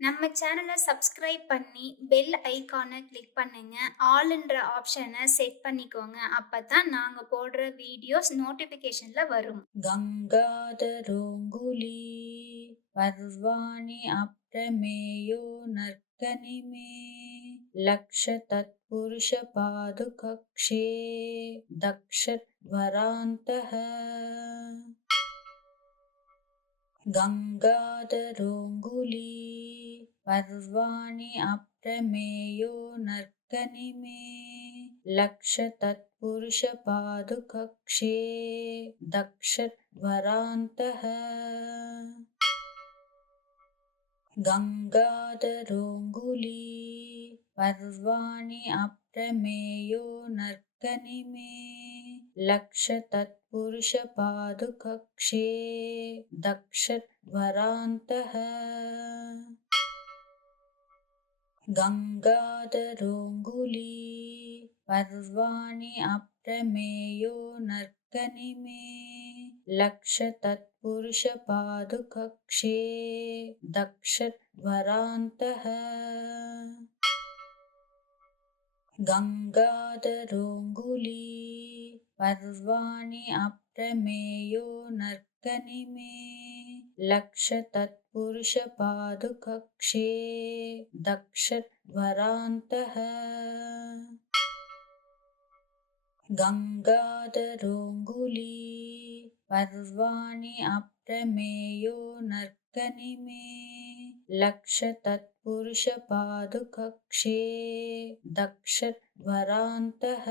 நம்ம சேனலை சப்ஸ்கிரைப் பண்ணி பெல் ஐகானை கிளிக் பண்ணுங்க. ஆல்ன்ற ஆப்ஷனை செட் பண்ணிக்கோங்க. அப்பதான் நாங்க போடுற வீடியோஸ் நோட்டிபிகேஷன்ல வரும். गङ्गाधरोऽङ्गुली पर्वाणि अप्रमेयो नर्तनिमे लक्षतत्पुरुषपादुकक्षे दक्षध्वरान्तः गङ्गाधरोऽङ्गुली पर्वाणि अप्रमेयो नर्तनिमे लक्षतत्पुरुषपादुकक्षे दक्षध्वरान्तः गङ्गाधरोऽङ्गुली पर्वाणि अप्रमेयो नर्तनिमे लक्षतत्पुरुषपादुकक्षे दक्षध्वरान्तः गङ्गाधरोऽङ्गुली पर्वाणि अप्रमेयो नर्तनिमे लक्षतत्पुरुषपादुकक्षे दक्षध्वरान्तः गङ्गाधरोऽङ्गुली पर्वाणि अप्रमेयो नर्तनिमे लक्षतत्पुरुषपादुकक्षे दक्षध्वरान्तः गङ्गाधरोऽङ्गुली पर्वाणि अप्रमेयो नर्तनिमे लक्षतत्पुरुषपादुकक्षे दक्षध्वरान्तः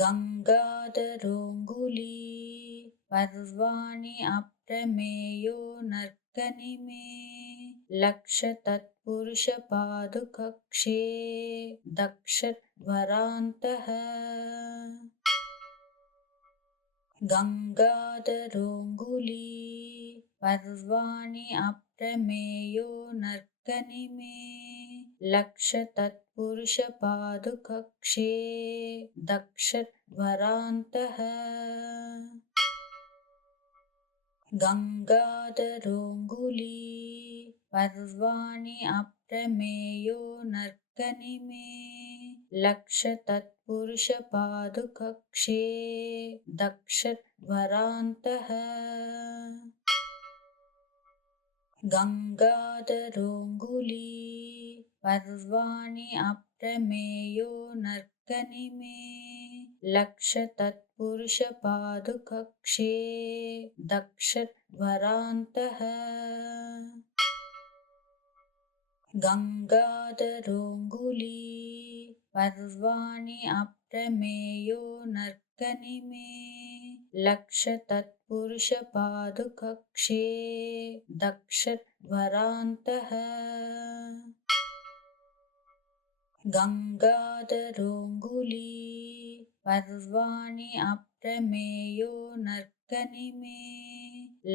गङ्गाधरोऽङ्गुली पर्वाणि अप्रमेयो नर्तनिमे लक्षतत्पुरुषपादुकक्षे दक्षध्वरान्तः गङ्गाधरोऽङ्गुली पर्वाणि अप्रमेयो नर्तनिमे लक्षतत्पुरुषपादुकक्षे दक्षध्वरान्तः गङ्गाधरोऽङ्गुली पर्वाणि अप्रमेयो नर्तनिमे लक्षतत्पुरुषपादुकक्षे दक्षध्वरान्तः गङ्गाधरोऽङ्गुली पर्वाणि अप्रमेयो नर्तनिमे लक्षतत्पुरुषपादुकक्षे दक्षध्वरान्तः गङ्गाधरोऽङ्गुली पर्वाणि अप्रमेयो नर्तनिमे लक्षतत्पुरुषपादुकक्षे दक्षध्वरान्तः गङ्गाधरोऽङ्गुली पर्वाणि अप्रमेयो नर्तनिमे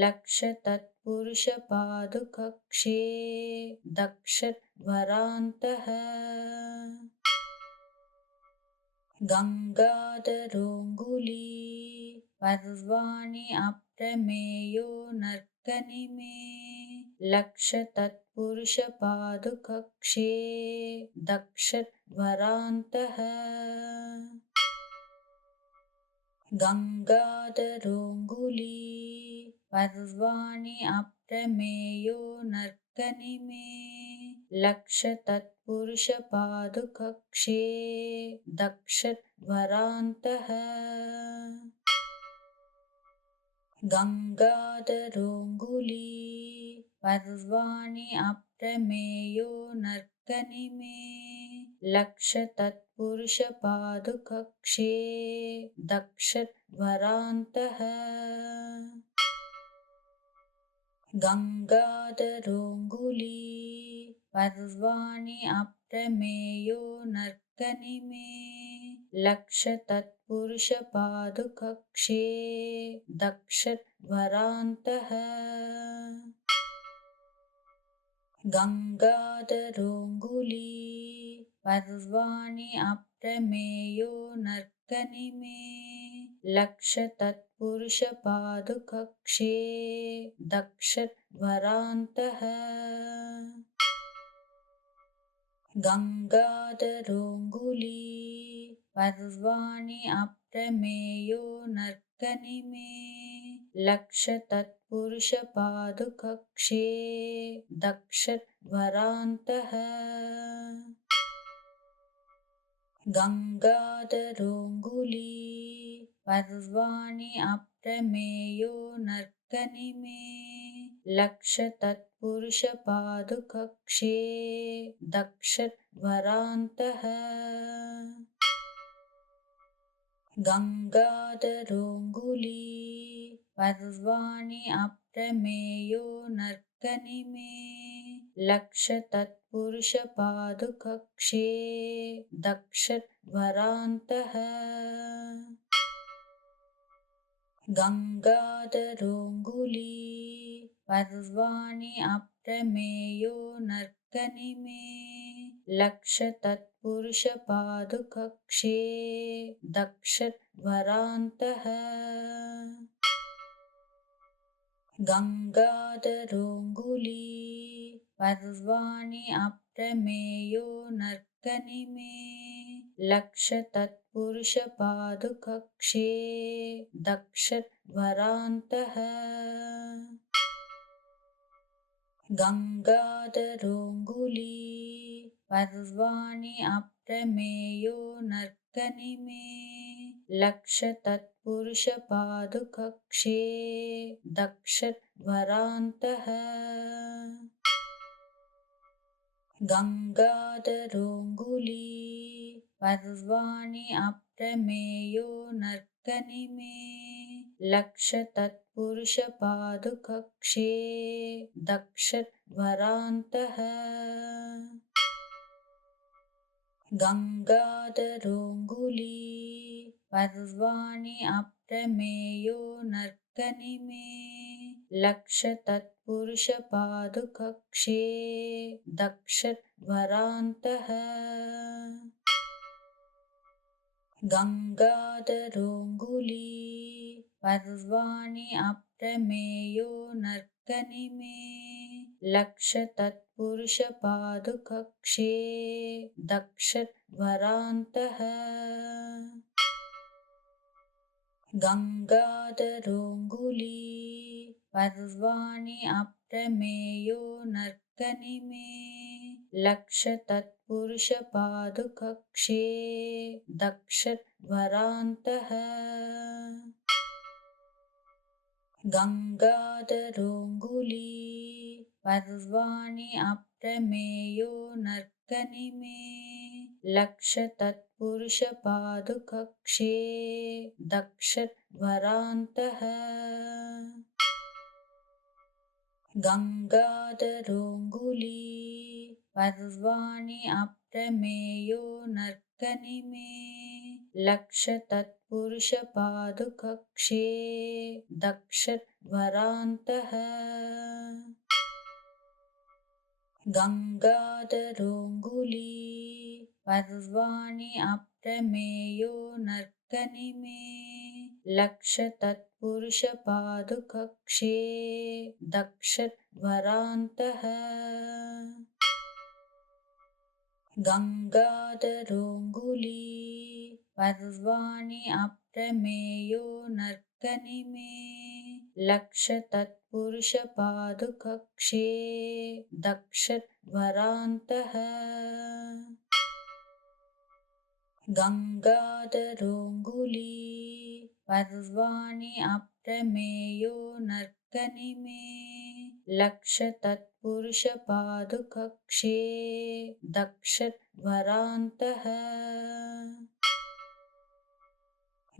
लक्षतत्पुरुषपादुकक्षे दक्षध्वरान्तः गङ्गाधरोऽङ्गुली पर्वाणि अप्रमेयो नर्तनिमे लक्षतत्पुरुषपादुकक्षे दक्षध्वरान्तः गङ्गाधरोऽङ्गुली पर्वाणि अप्रमेयो नर्तनिमे लक्षतत्पुरुषपादुकक्षे दक्षध्वरान्तः गङ्गाधरोऽङ्गुली पर्वाणि अप्रमेयो नर्तनिमे लक्षतत्पुरुषपादुकक्षे दक्षध्वरान्तः गङ्गाधरोऽङ्गुली पर्वाणि अप्रमेयो नर्तनिमे लक्षतत्पुरुषपादुकक्षे दक्षध्वरान्तः गङ्गाधरोऽङ्गुली पर्वाणि अप्रमेयो नर्तनिमे लक्षतत्पुरुषपादुकक्षे दक्षध्वरान्तः दक्षवरान्तः गङ्गाधरोऽङ्गुली पर्वाणि अप्रमेयो नर्कनिमे लक्षतत्पुरुषपादुकक्षे दक्षवरान्तः गङ्गाधरोऽङ्गुली पर्वाणि अप्रमेयो नर्कनिमे लक्षतत्पुरुषपादुकक्षे दक्षवरान्तः गङ्गाधरोऽङ्गुली पर्वाणि अप्रमेयो नर्कनिमे लक्षतत्पुरुषपादुकक्षे दक्षवरान्तः गङ्गाधरोऽङ्गुली पर्वाणि अप्रमेयो नर्कनिमे लक्षतत्पुरुषपादुकक्षे दक्षवरान्तः गङ्गाधरोऽङ्गुली पर्वाणि अप्रमेयो नर्कनिमे लक्षतत्पुरुषपादुकक्षे दक्षवरान्तः गङ्गाधरोऽङ्गुली पर्वाणि अप्रमेयो नर्कनिमे लक्षतत्पुरुषपादुकक्षे दक्षवरान्तः गङ्गाधरोऽङ्गुली पर्वाणि अप्रमेयो नर्कनिमे लक्षतत्पुरुषपादुकक्षे दक्षवरान्तः गङ्गाधरोऽङ्गुली पर्वाणि अप्रमेयो नर्कनिमे लक्षतत्पुरुषपादुकक्षे दक्षवरान्तः गङ्गाधरोऽङ्गुली पर्वाणि अप्रमेयो नर्कनिमे लक्षतत्पुरुषपादुकक्षे दक्षवरान्तः गङ्गाधरोऽङ्गुली पर्वाणि अप्रमेयो नर्कनिमे लक्षतत्पुरुषपादुकक्षे दक्षवरान्तः गङ्गाधरोऽङ्गुली पर्वाणि अप्रमेयो नर्कनिमे लक्षतत्पुरुषपादुकक्षे दक्षवरान्तः गङ्गाधरोऽङ्गुली पर्वाणि अप्रमेयो नर्कनिमे लक्षतत्पुरुषपादुकक्षे दक्षवरान्तः गङ्गाधरोऽङ्गुली पर्वाणि अप्रमेयो नर्कनिमे लक्षतत्पुरुषपादुकक्षे दक्षवरान्तः गङ्गाधरोऽङ्गुली पर्वाणि अप्रमेयो नर्कनिमे लक्षतत्पुरुषपादुकक्षे दक्षवरान्तः गङ्गाधरोऽङ्गुली पर्वाणि अप्रमेयो नर्कनिमे लक्षतत्पुरुषपादुकक्षे दक्षवरान्तः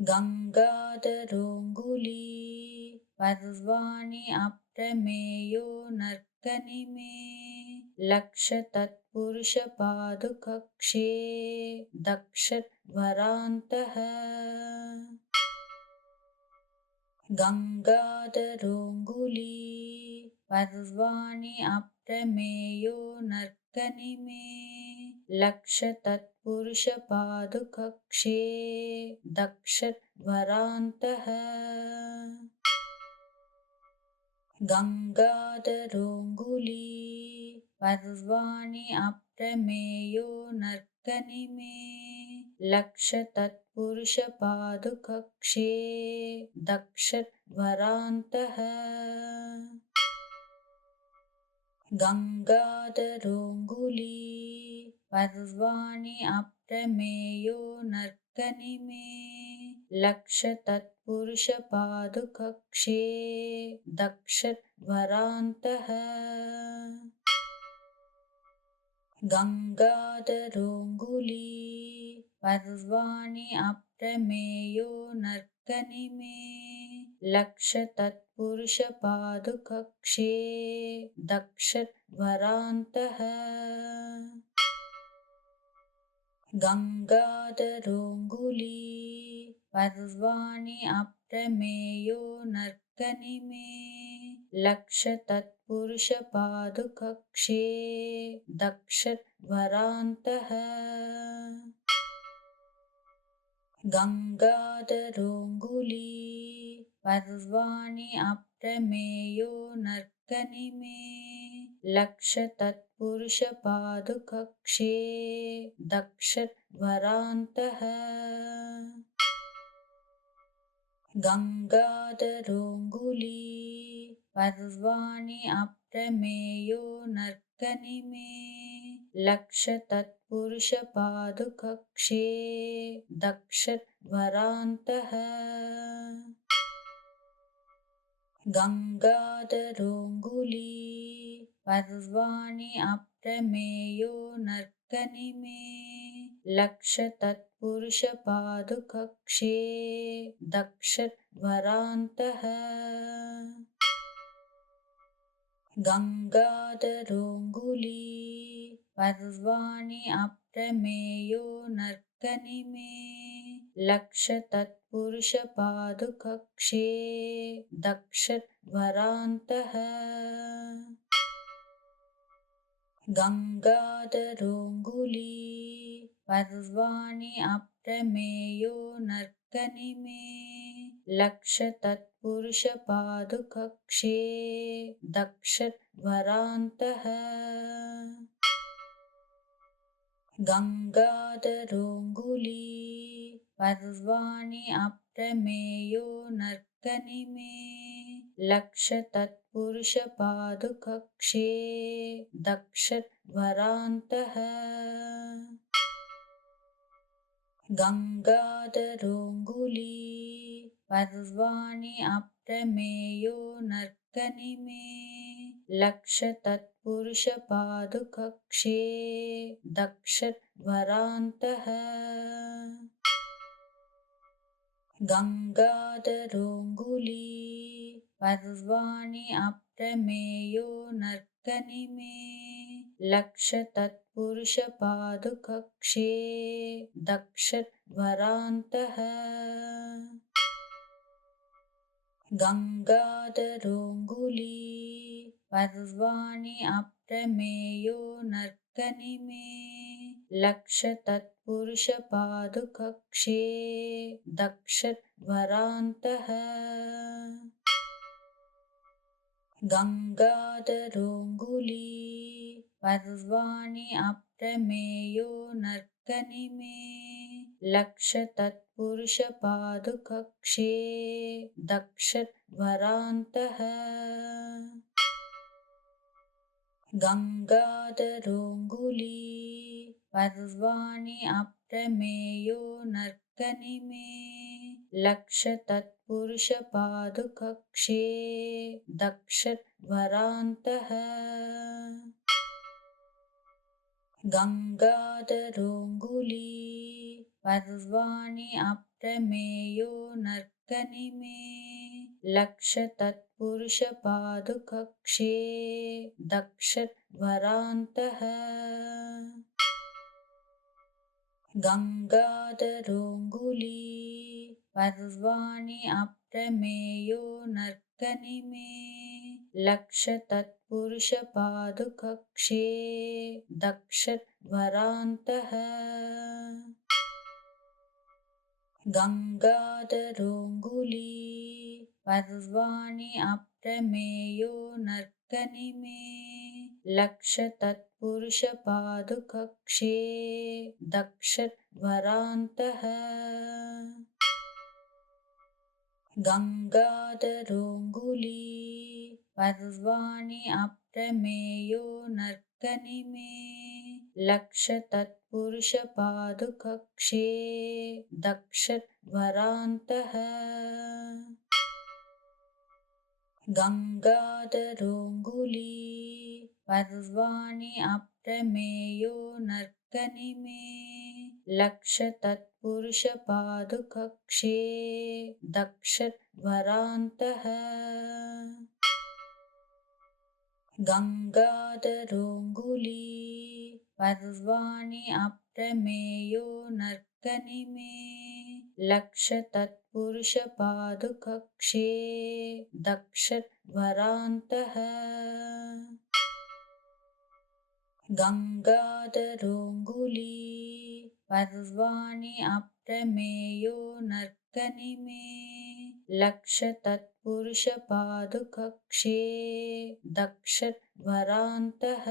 गङ्गाधरोऽङ्गुली पर्वाणि अप्रमेयो नर्कनिमे लक्षतत्पुरुषपादुकक्षे दक्षवरान्तः गङ्गाधरोऽङ्गुली पर्वाणि अप्रमेयो नर्कनिमे लक्षतत्पुरुषपादुकक्षे दक्षवरान्तः गङ्गाधरोऽङ्गुली पर्वाणि अप्रमेयो नर्कनिमे लक्षतत्पुरुषपादुकक्षे दक्षध्वरान्तः गङ्गाधरोऽङ्गुली पर्वाणि अप्रमेयो नर्कनिमे लक्षतत्पुरुषपादुकक्षे दक्षध्वरान्तः गङ्गाधरोऽङ्गुली पर्वाणि अप्रमेयो नर्कनिमे लक्षतत्पुरुषपादुकक्षे दक्षध्वरान्तः गङ्गाधरोऽङ्गुली पर्वाणि अप्रमेयो नर्कनिमे लक्षतत्पुरुषपादुकक्षे दक्षध्वरान्तः गङ्गाधरोऽङ्गुली पर्वाणि अप्रमेयो नर्कनिमे लक्षतत्पुरुषपादुकक्षे दक्षध्वरान्तः गङ्गाधरोऽङ्गुली पर्वाणि अप्रमेयो नर्कनिमे लक्षतत्पुरुषपादुकक्षे दक्षध्वरान्तः गङ्गाधरोऽङ्गुली पर्वाणि अप्रमेयो नर्कनिमे लक्षतत्पुरुषपादुकक्षे दक्षध्वरान्तः गङ्गाधरोऽङ्गुली पर्वाणि अप्रमेयो नर्कनिमे लक्षतत्पुरुषपादुकक्षे दक्षध्वरान्तः गङ्गाधरोऽङ्गुली पर्वाणि अप्रमेयो नर्कनिमे लक्षतत्पुरुषपादुकक्षे दक्षध्वरान्तः गङ्गाधरोऽङ्गुली पर्वाणि अप्रमेयो नर्कनिमे लक्षतत्पुरुषपादुकक्षे दक्षध्वरान्तः गङ्गाधरोऽङ्गुली पर्वाणि अप्रमेयो नर्कनिमे लक्षतत्पुरुषपादुकक्षे दक्षध्वरान्तः गङ्गाधरोऽङ्गुली पर्वाणि अप्रमेयो नर्कनिमे लक्षतत्पुरुषपादुकक्षे दक्षध्वरान्तः गङ्गाधरोऽङ्गुली पर्वाणि अप्रमेयो नर्कनिमे लक्षतत्पुरुषपादुकक्षे दक्षध्वरान्तः गङ्गाधरोऽङ्गुली पर्वाणि अप्रमेयो नर्कनिमे लक्षतत्पुरुषपादुकक्षे दक्षध्वरान्तः गङ्गाधरोऽङ्गुली पर्वाणि अप्रमेयो नर्कनिमे लक्षतत्पुरुषपादुकक्षे दक्षध्वरान्तः गङ्गाधरोऽङ्गुली पर्वाणि अप्रमेयो नर्कनिमे लक्षतत्पुरुषपादुकक्षे दक्षध्वरान्तः गङ्गाधरोऽङ्गुली पर्वाणि अप्रमेयो नर्कनिमे लक्षतत्पुरुषपादुकक्षे दक्षध्वरान्तः गङ्गाधरोऽङ्गुली पर्वाणि अप्रमेयो नर्कनिमे लक्षतत्पुरुषपादुकक्षे दक्षध्वरान्तः गङ्गाधरोऽङ्गुली पर्वाणि अप्रमेयो नर्कनिमे लक्षतत्पुरुषपादुकक्षे दक्षध्वरान्तः गङ्गाधरोऽङ्गुली पर्वाणि अप्रमेयो नर्कनिमे लक्षतत्पुरुषपादुकक्षे दक्षध्वरान्तः गङ्गाधरोऽङ्गुली पर्वाणि अप्रमेयो नर्कनिमे लक्षतत्पुरुषपादुकक्षे दक्षध्वरान्तः गङ्गाधरोऽङ्गुली पर्वाणि अप्रमेयो नर्कनिमे लक्षतत्पुरुषपादुकक्षे दक्षध्वरान्तः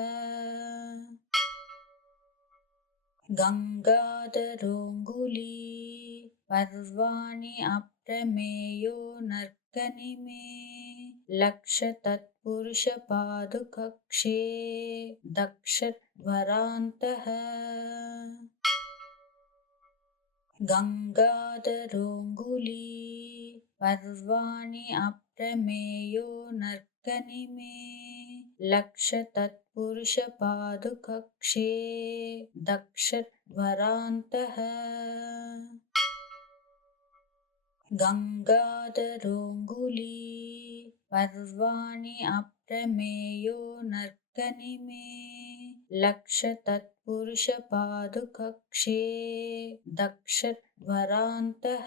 गङ्गाधरोऽङ्गुली पर्वाणि अप्रमेयो नर्कनिमे लक्षतत्पुरुषपादुकक्षे दक्षध्वरान्तः गङ्गाधरोऽङ्गुली पर्वाणि अप्रमेयो नर्कनिमे लक्षतत्पुरुषपादुकक्षे दक्षध्वरान्तः गङ्गाधरोऽङ्गुली पर्वाणि अप्रमेयो नर्कनिमे लक्षतत्पुरुषपादुकक्षे दक्षध्वरान्तः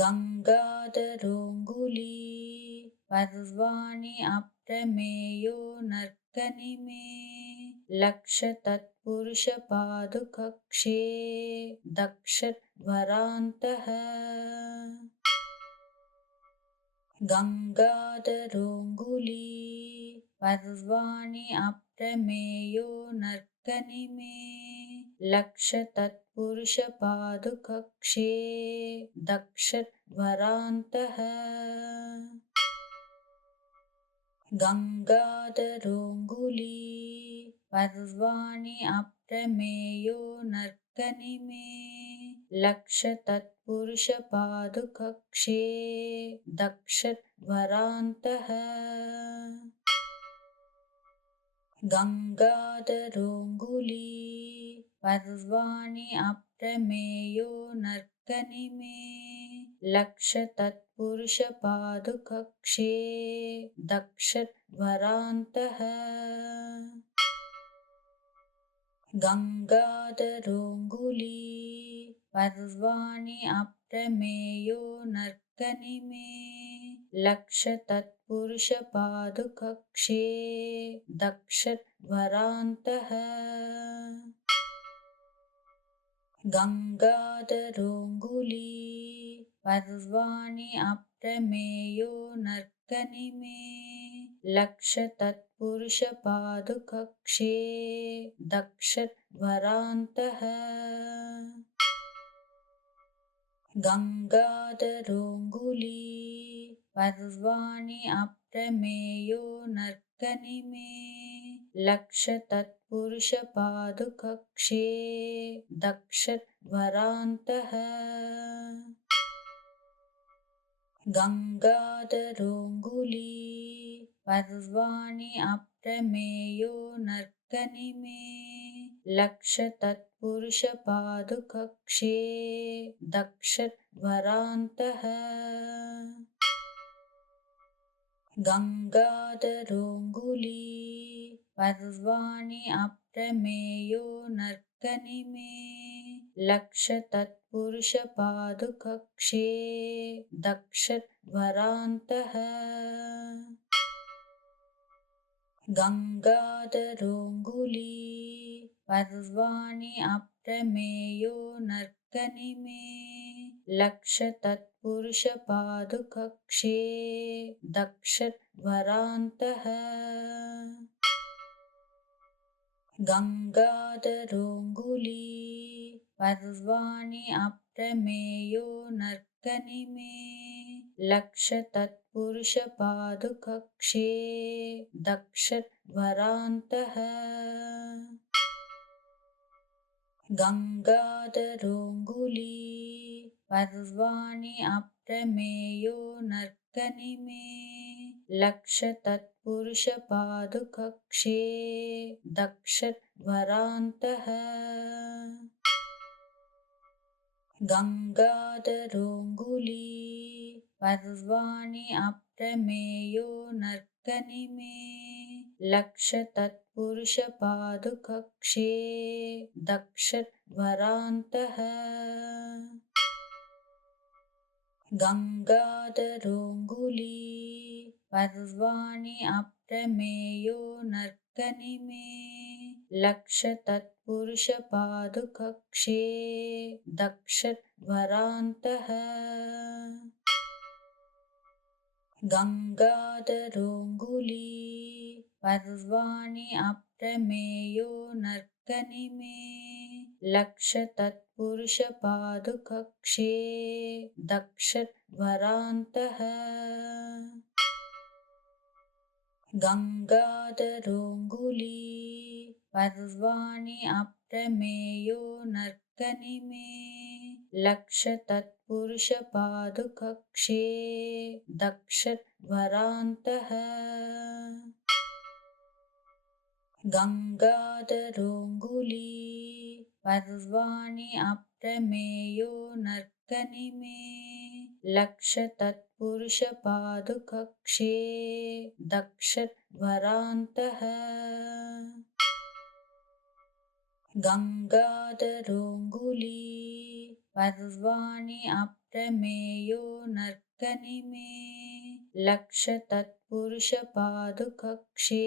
गङ्गाधरोऽङ्गुली पर्वाणि अप्रमेयो नर्कनिमे लक्षतत्पुरुषपादुकक्षे दक्षध्वरान्तः गङ्गाधरोऽङ्गुली पर्वाणि अप्रमेयो नर्कनिमे लक्षतत्पुरुषपादुकक्षे दक्षध्वरान्तः गङ्गाधरोऽङ्गुली पर्वाणि अप्रमेयो नर्कनिमे लक्षतत्पुरुषपादुकक्षे दक्षध्वरान्तः गङ्गाधरोऽङ्गुली पर्वाणि अप्रमेयो नर्कनिमे लक्षतत्पुरुषपादुकक्षे दक्षध्वरान्तः गङ्गाधरोऽङ्गुली पर्वाणि अप्रमेयो नर्कनिमे लक्षतत्पुरुषपादुकक्षे दक्षध्वरान्तः गङ्गाधरोऽङ्गुली पर्वाणि अप्रमेयो नर्कनिमे लक्षतत्पुरुषपादुकक्षे दक्षध्वरान्तः गङ्गाधरोऽङ्गुली पर्वाणि अप्रमेयो नर्कनिमे लक्षतत्पुरुषपादुकक्षे दक्षध्वरान्तः गङ्गाधरोऽङ्गुली पर्वाणि अप्रमेयो नर्कनिमे लक्षतत्पुरुषपादुकक्षे दक्षध्वरान्तः गङ्गाधरोऽङ्गुली पर्वाणि अप्रमेयो नर्कनिमे लक्षतत्पुरुषपादुकक्षे दक्षध्वरान्तः गङ्गाधरोऽङ्गुली पर्वाणि अप्रमेयो नर्कनिमे लक्षतत्पुरुषपादुकक्षे दक्षध्वरान्तः गङ्गाधरोऽङ्गुली पर्वाणि अप्रमेयो नर्कनिमे लक्षतत्पुरुषपादुकक्षे दक्षध्वरान्तः गङ्गाधरोऽङ्गुली पर्वाणि अप्रमेयो नर्कनिमे लक्षतत्पुरुषपादुकक्षे दक्षध्वरान्तः गङ्गाधरोऽङ्गुली पर्वाणि अप्रमेयो नर्कनिमे लक्षतत्पुरुषपादुकक्षे दक्षध्वरान्तः गङ्गाधरोऽङ्गुली पर्वाणि अप्रमेयो नर्कनिमे लक्षतत्पुरुषपादुकक्षे दक्षध्वरान्तः गङ्गाधरोऽङ्गुली पर्वाणि अप्रमेयो नर्कनिमे लक्षतत्पुरुषपादुकक्षे दक्षध्वरान्तः गङ्गाधरोऽङ्गुली पर्वाणि अप्रमेयो नर्कनिमे लक्षतत्पुरुषपादुकक्षे दक्षध्वरान्तः गङ्गाधरोऽङ्गुली पर्वाणि अप्रमेयो नर्कनिमे लक्षतत्पुरुषपादुकक्षे दक्षध्वरान्तः गङ्गाधरोऽङ्गुली पर्वाणि अप्रमेयो नर्कनिमे लक्षतत्पुरुषपादुकक्षे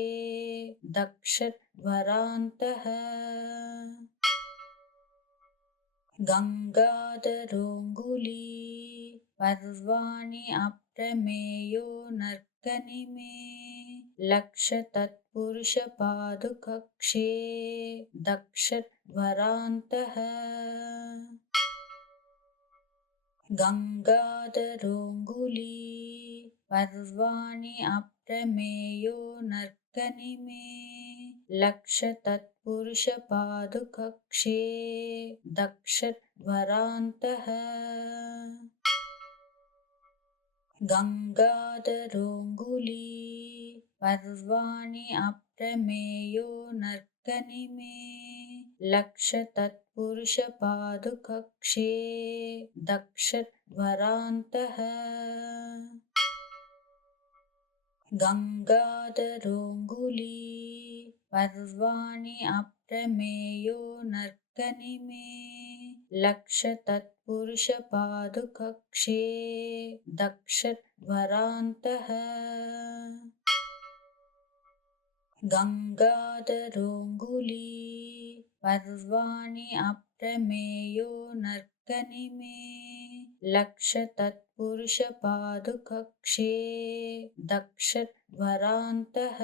दक्षध्वरान्तः गङ्गाधरोऽङ्गुली पर्वाणि अप्रमेयो नर्कनिमे लक्षतत्पुरुषपादुकक्षे दक्षध्वरान्तः गङ्गाधरोऽङ्गुली पर्वाणि अप्रमेयो नर्कनिमे लक्षतत्पुरुषपादुकक्षे दक्षध्वरान्तः गङ्गाधरोऽङ्गुली पर्वाणि अप्रमेयो नर्कनिमे लक्षतत्पुरुषपादुकक्षे दक्षध्वरान्तः गङ्गाधरोऽङ्गुली पर्वाणि अप्रमेयो नर्कनिमे लक्षतत्पुरुषपादुकक्षे दक्षध्वरान्तः गङ्गाधरोऽङ्गुली पर्वाणि अप्रमेयो नर्कनिमे लक्षतत्पुरुषपादुकक्षे दक्षध्वरान्तः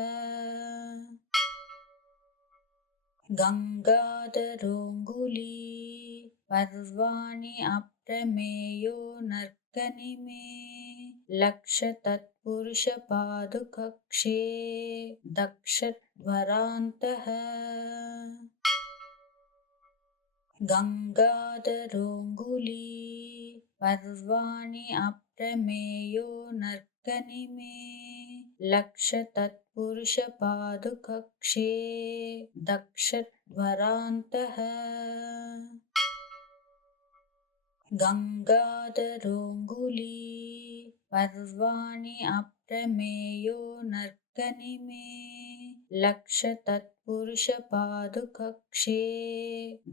गङ्गाधरोऽङ्गुली पर्वाणि अप्रमेयो नर्कनिमे लक्षतत्पुरुषपादुकक्षे दक्षध्वरान्तः गङ्गाधरोऽङ्गुली पर्वाणि अप्रमेयो नर्कनिमे लक्षतत्पुरुषपादुकक्षे दक्षध्वरान्तः गङ्गाधरोऽङ्गुली पर्वाणि अप्रमेयो नर्कनिमे लक्षतत्पुरुषपादुकक्षे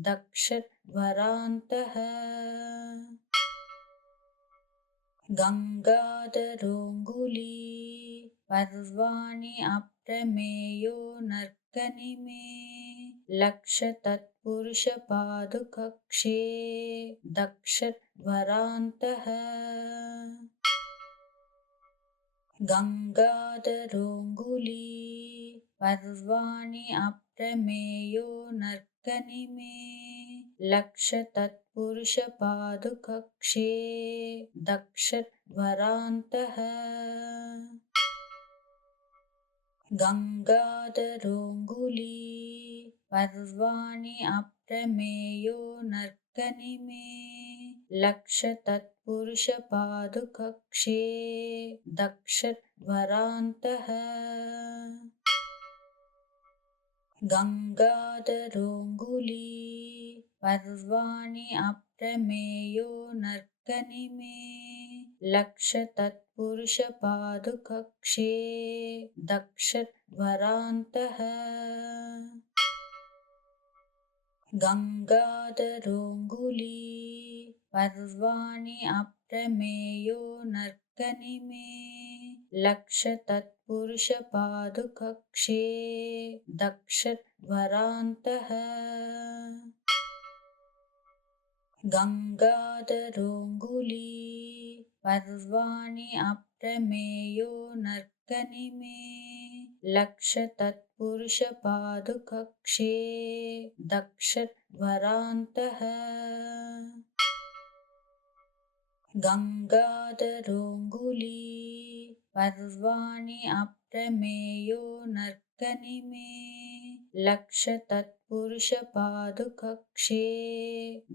दक्षध्वरान्तः गङ्गाधरोऽङ्गुली पर्वाणि अप्रमेयो नर्कनिमे लक्षतत्पुरुषपादुकक्षे लक्षतत्पुरुषपादुकक्षे दक्षध्वरान्तः गङ्गाधरोऽङ्गुली पर्वाणि अप्रमेयो नर्कनिमे लक्षतत्पुरुषपादुकक्षे दक्षध्वरान्तः गङ्गाधरोऽङ्गुली पर्वाणि अप्रमेयो नर्कनिमे लक्षतत्पुरुषपादुकक्षे दक्षध्वरान्तः गङ्गाधरोऽङ्गुली पर्वाणि अप्रमेयो नर्कनिमे लक्षतत्पुरुषपादुकक्षे दक्षध्वरान्तः गङ्गाधरोऽङ्गुली पर्वाणि अप्रमेयो नर्कनिमे लक्षतत्पुरुषपादुकक्षे दक्षध्वरान्तः गङ्गाधरोऽङ्गुली पर्वाणि अप्रमेयो नर्कनिमे लक्षतत्पुरुषपादुकक्षे दक्षध्वरान्तः गङ्गाधरोऽङ्गुली पर्वाणि अप्रमेयो नर्कनिमे लक्षतत्पुरुषपादुकक्षे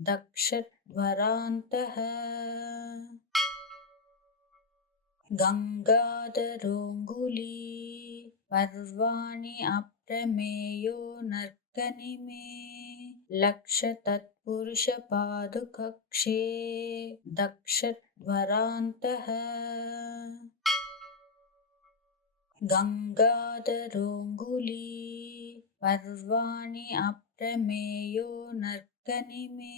दक्षध्वरान्तः गङ्गाधरोऽङ्गुली पर्वाणि अप्रमेयो नर्कनिमे लक्षतत्पुरुषपादुकक्षे दक्षध्वरान्तः गङ्गाधरोऽङ्गुली पर्वाणि अप्रमेयो नर्कनिमे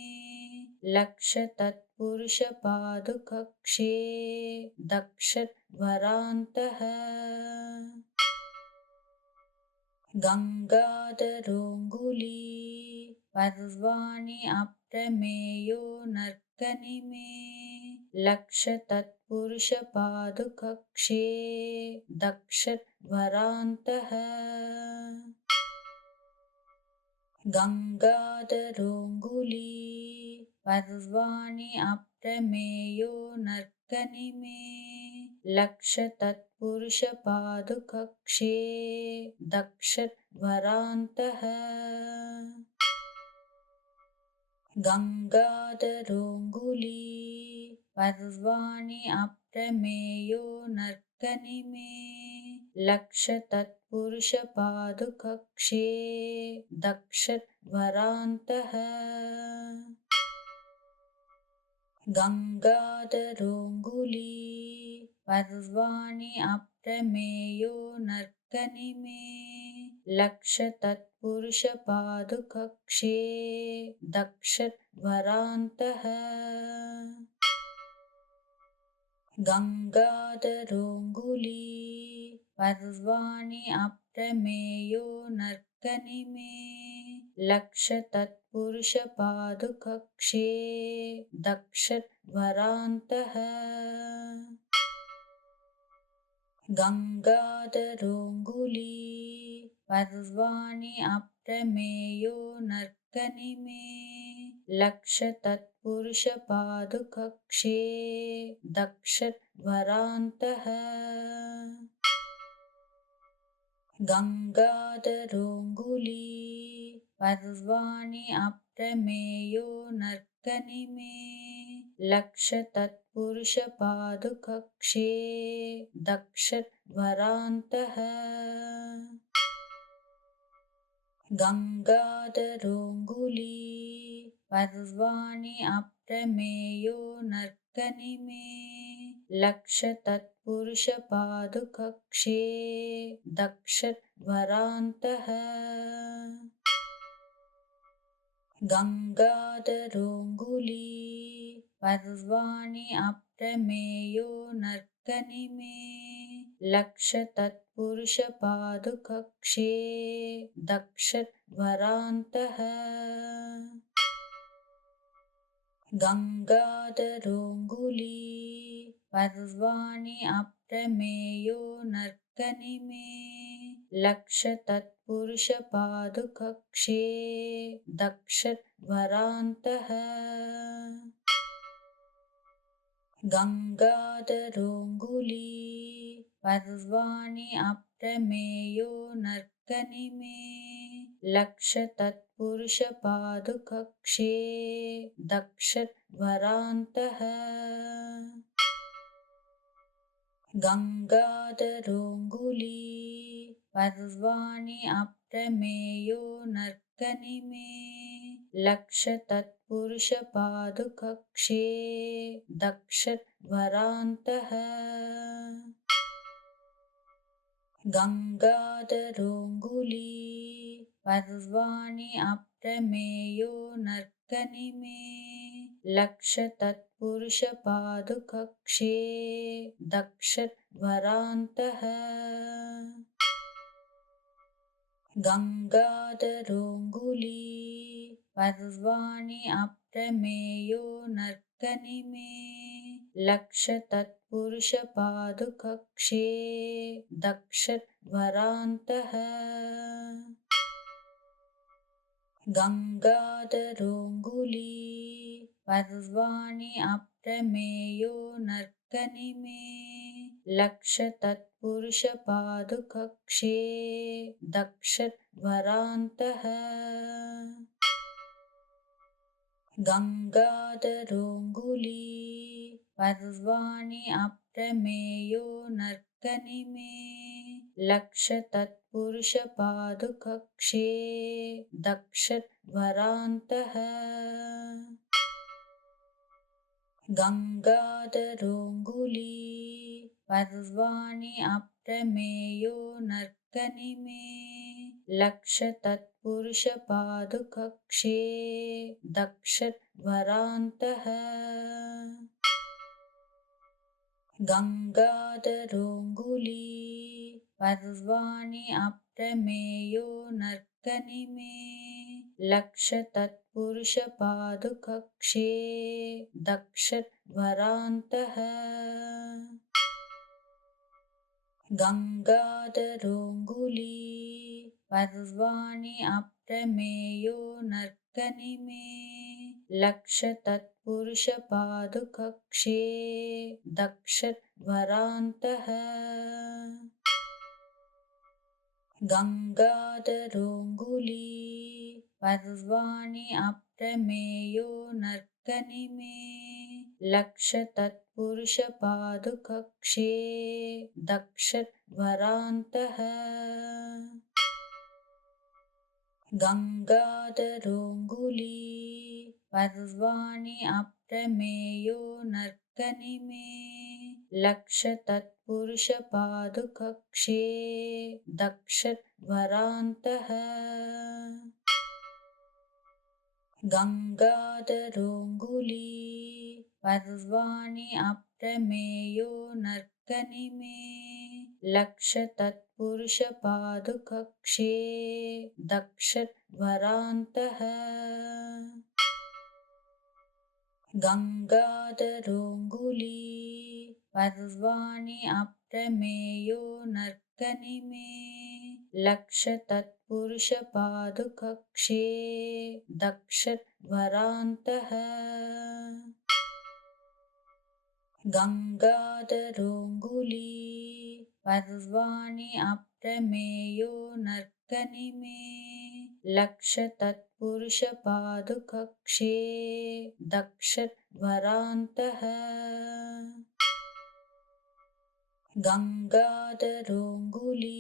लक्षतत्पुरुषपादुकक्षे दक्षध्वरान्तः गङ्गाधरोऽङ्गुली पर्वाणि अप्रमेयो नर्कनिमे लक्षतत्पुरुषपादुकक्षे दक्षध्वरान्तः गङ्गाधरोऽङ्गुली पर्वाणि अप्रमेयो नर्कनिमे लक्षतत्पुरुषपादुकक्षे दक्षध्वरान्तः गङ्गाधरोऽङ्गुली पर्वाणि अप्रमेयो नर्कनिमे लक्षतत्पुरुषपादुकक्षे दक्षध्वरान्तः गङ्गाधरोऽङ्गुली पर्वाणि अप्रमेयो नर्कनिमे लक्षतत्पुरुषपादुकक्षे दक्षध्वरान्तः गङ्गाधरोऽङ्गुली पर्वाणि अप्रमेयो नर्कनिमे लक्षतत्पुरुषपादुकक्षे दक्षध्वरान्तः गङ्गाधरोऽङ्गुली पर्वाणि अप्रमेयो नर्कनिमे लक्षतत्पुरुषपादुकक्षे दक्षध्वरान्तः गङ्गाधरोऽङ्गुली पर्वाणि अप्रमेयो नर्कनिमे लक्षतत्पुरुषपादुकक्षे दक्षध्वरान्तः गङ्गाधरोऽङ्गुली पर्वाणि अप्रमेयो नर्कनिमे लक्षतत्पुरुषपादुकक्षे दक्षध्वरान्तः गङ्गाधरोऽङ्गुली पर्वाणि अप्रमेयो नर्कनिमे लक्षतत्पुरुषपादुकक्षे दक्षध्वरान्तः दक्षवरान्तः गङ्गाधरोऽङ्गुली पर्वाणि अप्रमेयो नर्कनिमे लक्षतत्पुरुषपादुकक्षे दक्षवरान्तः गङ्गाधरोऽङ्गुली पर्वाणि अप्रमेयो नर्कनिमे लक्षतत्पुरुषपादुकक्षे दक्षवरान्तः गङ्गाधरोऽङ्गुली पर्वाणि अप्रमेयो नर्कनिमे लक्षतत्पुरुषपादुकक्षे दक्षवरान्तः गङ्गाधरोऽङ्गुली पर्वाणि अप्रमेयो नर्कनिमे लक्षतत्पुरुषपादुकक्षे दक्षवरान्तः गङ्गाधरोऽङ्गुली पर्वाणि अप्रमेयो नर्कनिमे लक्षतत्पुरुषपादुकक्षे दक्षवरान्तः गङ्गाधरोऽङ्गुली पर्वाणि अप्रमेयो नर्कनिमे लक्षतत्पुरुषपादुकक्षे दक्षवरान्तः गङ्गाधरोऽङ्गुली पर्वाणि अप्रमेयो नर्कनिमे लक्षतत्पुरुषपादुकक्षे दक्षवरान्तः गङ्गाधरोऽङ्गुली पर्वाणि अप्रमेयो नर्कनिमे लक्षतत्पुरुषपादुकक्षे दक्षवरान्तः गङ्गाधरोऽङ्गुली पर्वाणि अप्रमेयो नर्कनिमे लक्षतत्पुरुषपादुकक्षे दक्षवरान्तः गङ्गाधरोऽङ्गुली पर्वाणि अप्रमेयो नर्कनिमे लक्षतत्पुरुषपादुकक्षे दक्षवरान्तः गङ्गाधरोऽङ्गुली पर्वाणि अप्रमेयो नर्कनिमे लक्षतत्पुरुषपादुकक्षे दक्षवरान्तः गङ्गाधरोऽङ्गुली पर्वाणि अप्रमेयो नर्कनिमे लक्षतत्पुरुषपादुकक्षे दक्षवरान्तः गङ्गाधरोऽङ्गुली पर्वाणि अप्रमेयो नर्कनिमे लक्षतत्पुरुषपादुकक्षे दक्षवरान्तः गङ्गाधरोऽङ्गुली पर्वाणि अप्रमेयो नर्कनिमे लक्षतत्पुरुषपादुकक्षे दक्षवरान्तः गङ्गाधरोऽङ्गुली पर्वाणि अप्रमेयो नर्कनिमे लक्षतत्पुरुषपादुकक्षे दक्षवरान्तः गङ्गाधरोऽङ्गुली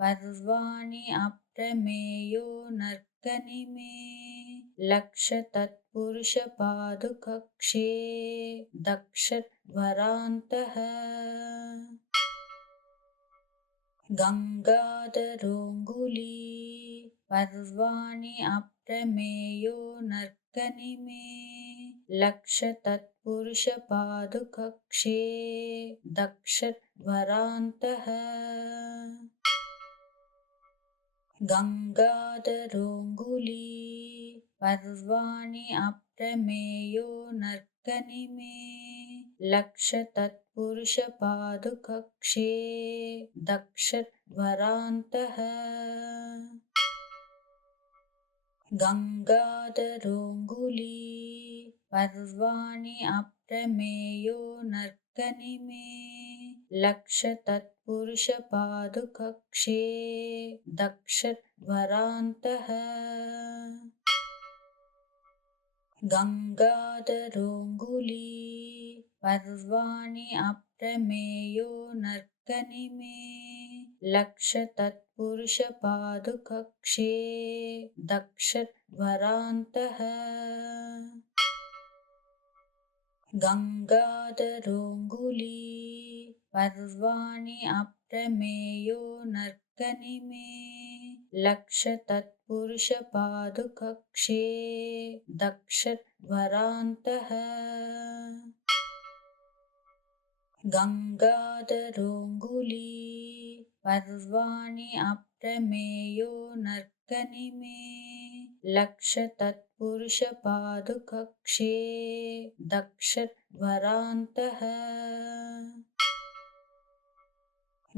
पर्वाणि अप्रमेयो नर्कनिमे लक्षतत्पुरुषपादुकक्षे दक्षवरान्तः गङ्गाधरोऽङ्गुली पर्वाणि अप्रमेयो नर्कनिमे लक्षतत्पुरुषपादुकक्षे दक्षवरान्तः गङ्गाधरोऽङ्गुली पर्वाणि अप्रमेयो नर्कनिमे लक्षतत्पुरुषपादुकक्षे दक्षध्वरान्तः गङ्गाधरोऽङ्गुली पर्वाणि अप्रमेयो नर्कनिमे लक्षतत्पुरुषपादुकक्षे दक्षध्वरान्तः गङ्गाधरोऽङ्गुली पर्वाणि अप्रमेयो नर्कनिमे लक्षतत्पुरुषपादुकक्षे दक्षध्वरान्तः गङ्गाधरोऽङ्गुली पर्वाणि अप्रमेयो नर्कनिमे लक्षतत्पुरुषपादुकक्षे दक्षध्वरान्तः गङ्गाधरोऽङ्गुली पर्वाणि अप्रमेयो नर्कनिमे लक्षतत्पुरुषपादुकक्षे दक्षध्वरान्तः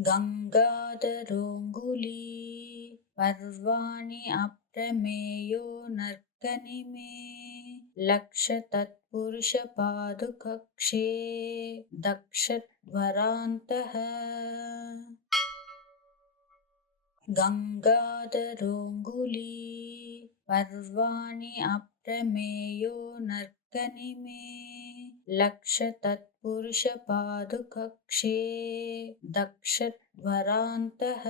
गङ्गाधरोऽङ्गुली पर्वाणि अप्रमेयो नर्कनिमे लक्षतत्पुरुषपादुकक्षे दक्षध्वरान्तः गङ्गाधरोऽङ्गुली पर्वाणि अप्रमेयो नर्कनिमे लक्षतत्पुरुषपादुकक्षे दक्षध्वरान्तः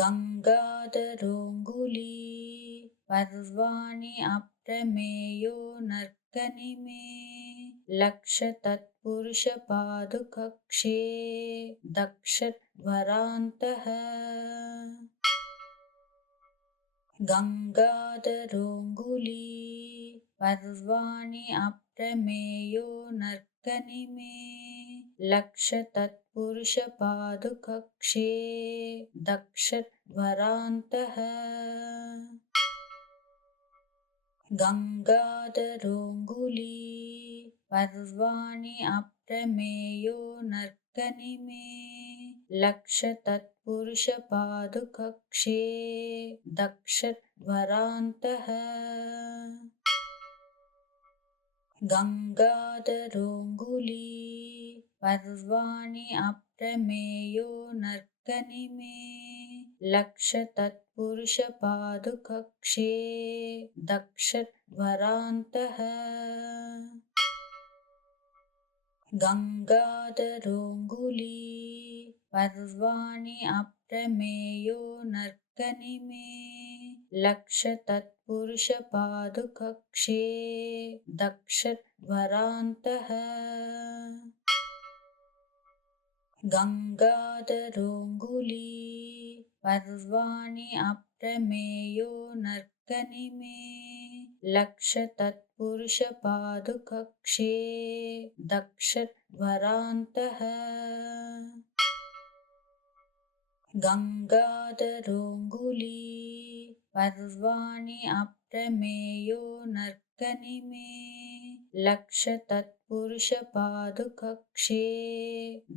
गङ्गाधरोऽङ्गुली पर्वाणि अप्रमेयो नर्कनिमे लक्षतत्पुरुषपादुकक्षे दक्षध्वरान्तः गङ्गाधरोऽङ्गुली पर्वाणि अप्रमेयो नर्कनिमे लक्षतत्पुरुषपादुकक्षे दक्षध्वरान्तः गङ्गाधरोऽङ्गुली पर्वाणि अप्रमेयो नर्कनिमे लक्षतत्पुरुषपादुकक्षे दक्षध्वरान्तः गङ्गाधरोऽङ्गुली पर्वाणि अप्रमेयो नर्कनिमे लक्षतत्पुरुषपादुकक्षे दक्षध्वरान्तः गङ्गाधरोऽङ्गुली पर्वाणि अप्रमेयो नर्कनिमे लक्षतत्पुरुषपादुकक्षे दक्षध्वरान्तः गङ्गाधरोऽङ्गुली पर्वाणि अप्रमेयो नर्कनिमे लक्षतत्पुरुषपादुकक्षे दक्षध्वरान्तः गङ्गाधरोऽङ्गुली पर्वाणि अप्रमेयो नर्कनिमे लक्षतत्पुरुषपादुकक्षे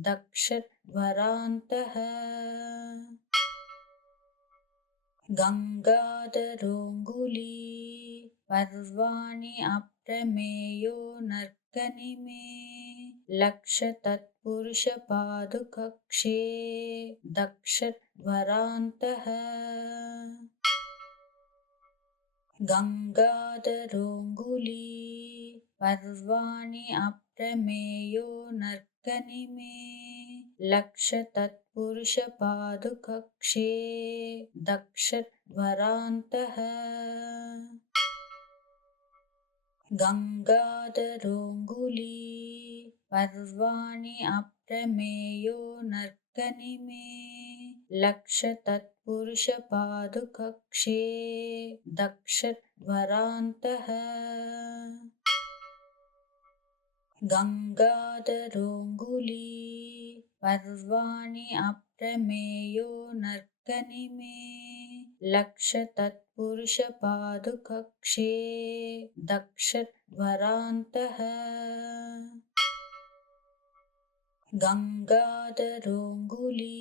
दक्षध्वरान्तः गङ्गाधरोऽङ्गुली पर्वाणि अप्रमेयो नर्कनिमे लक्षतत्पुरुषपादुकक्षे दक्षध्वरान्तः गङ्गाधरोऽङ्गुली पर्वाणि अप्रमेयो नर्कनिमे लक्षतत्पुरुषपादुकक्षे दक्षध्वरान्तः गङ्गाधरोऽङ्गुली पर्वाणि अप्रमेयो नर्कनिमे लक्षतत्पुरुषपादुकक्षे दक्षध्वरान्तः गङ्गाधरोऽङ्गुली पर्वाणि अप्रमेयो नर्कनिमे लक्षतत्पुरुषपादुकक्षे दक्षध्वरान्तः गङ्गाधरोऽङ्गुली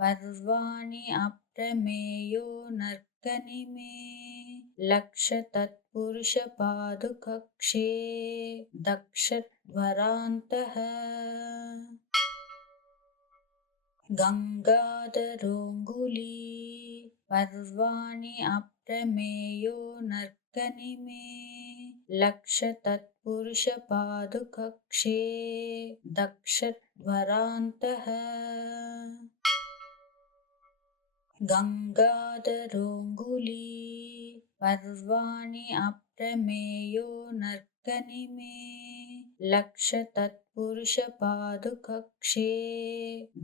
पर्वाणि अप्रमेयो नर्कनिमे लक्षतत्पुरुषपादुकक्षे दक्षध्वरान्तः गङ्गाधरोऽङ्गुली पर्वाणि अप्रमेयो नर्कनिमे लक्षतत्पुरुषपादुकक्षे दक्षध्वरान्तः गङ्गाधरोऽङ्गुली पर्वाणि अप्रमेयो नर्कनिमे लक्षतत्पुरुषपादुकक्षे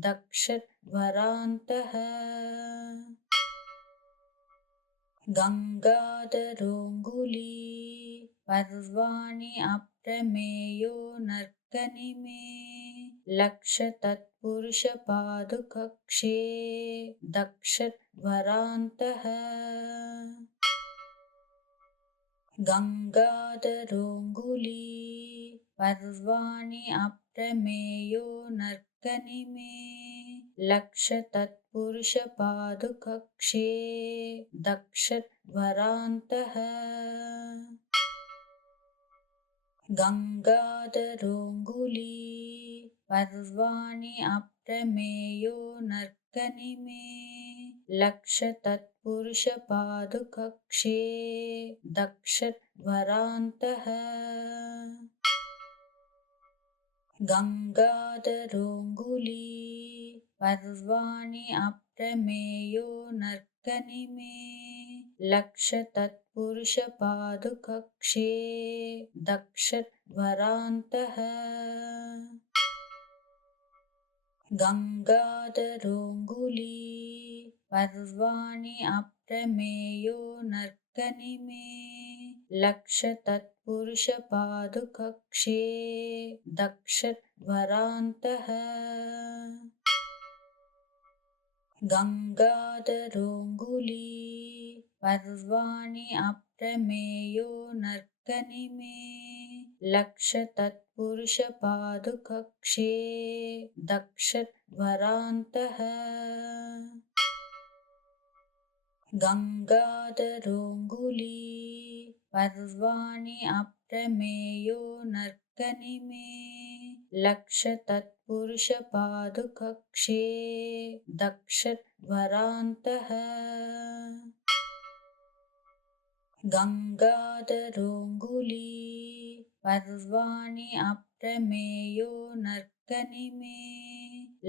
दक्षध्वरान्तः गङ्गाधरोऽङ्गुली पर्वाणि अप्रमेयो नर्कनिमे लक्षतत्पुरुषपादुकक्षे दक्षध्वरान्तः गङ्गाधरोऽङ्गुली पर्वाणि अप्रमेयो नर्कनिमे लक्षतत्पुरुषपादुकक्षे दक्षध्वरान्तः गङ्गाधरोऽङ्गुली पर्वाणि अप्रमेयो नर्कनिमे लक्षतत्पुरुषपादुकक्षे दक्षध्वरान्तः गङ्गाधरोऽङ्गुली पर्वाणि अप्रमेयो नर्कनिमे लक्षतत्पुरुषपादुकक्षे दक्षध्वरान्तः गङ्गाधरोऽङ्गुली पर्वाणि अप्रमेयो नर्कनिमे लक्षतत्पुरुषपादुकक्षे दक्षध्वरान्तः गङ्गाधरोऽङ्गुली पर्वाणि अप्रमेयो नर्कनिमे लक्षतत्पुरुषपादुकक्षे दक्षध्वरान्तः गङ्गाधरोऽङ्गुली पर्वाणि अप्रमेयो नर्कनिमे लक्षतत्पुरुषपादुकक्षे दक्षध्वरान्तः गङ्गाधरोऽङ्गुली पर्वाणि अप्रमेयो नर्कनिमे